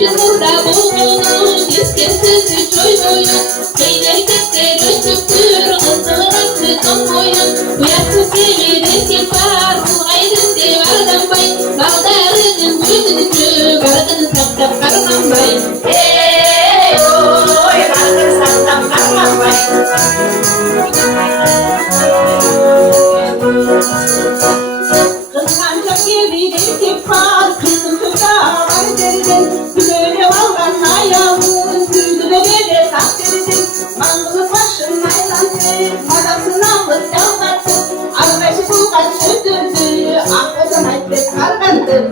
Bizim burada bulgunun iskelsiz çoyuyun. Beyin erkekler ötüktür kızın aklı kamuoyun. Uyatsız gelir var bu ayrıntı vardan bay. Bağdarının gözünü barkını saptap karman bay. Hey oy barkını saptap karman bay. Kıskanacak gelir ki var kızım çocuğa var derdin. Böyle valgan ayağın tüydü de böyle sakledin. Mangılı başın aylandı madasın alır yalvardı. Arkadaşı bulgan çözdürdü arkadaşın ayıp kargandı.